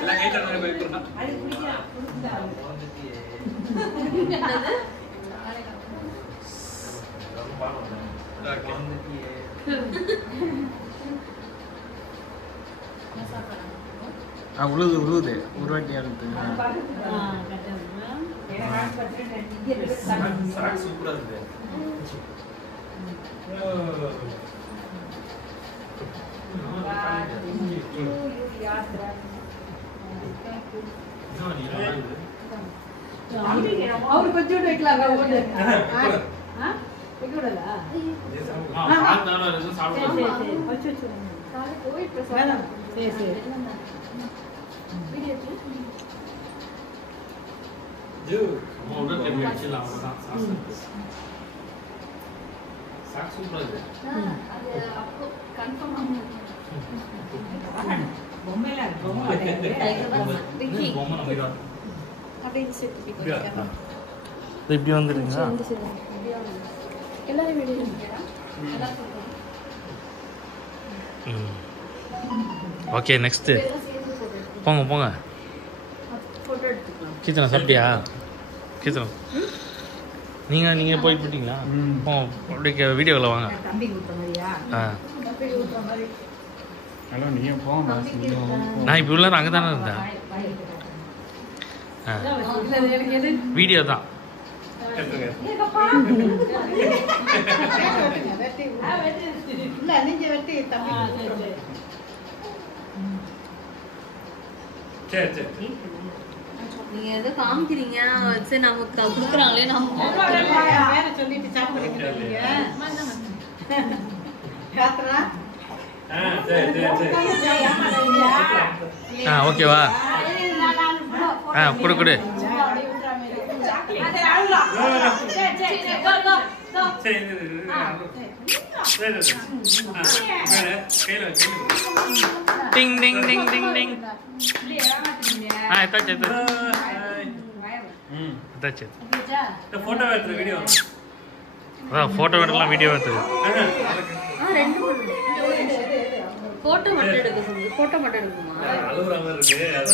எல்லாம் கை தரணும் போய்க்கலாம். உழுது உழுது ஒரு வாட்டி அழுத்து. சூப்பரா இருக்கு. அவரு கொஞ்சம் வைக்கலாங்க. இப்படி வந்துருங்களா? ஓகே நெக்ஸ்ட்டு போங்க போங்க. கீர்த்தனா சாப்பிட்டியா? கீர்த்தனா நீங்கள் போயிட்டீங்களா? போங்க அப்படியே வீடியோவில் வாங்க. நான் இப்போ உள்ள அங்கே தானே இருந்தேன். வீடியோ தான். நீங்க எதை காமிக்கிறீங்க? சரி நமக்கு கொடுக்குறாங்களே நம்ம சொல்லிட்டு சாப்பிடுறீங்க. ஓகேவா? கொடு கொடு. டிங் டிங் டிங் டிங் டிங். எத்தாச்சு எத்தாச்சு. போட்டோ எடுத்து வீடியோ. அதான் ஃபோட்டோ எடுக்கலாம், வீடியோ எடுத்து. போட்டோ மட்டும் எடுக்க சொல்லுங்க. போட்டோ மட்டும் எடுக்குமா? அழுகுற மாதிரி இருக்கு.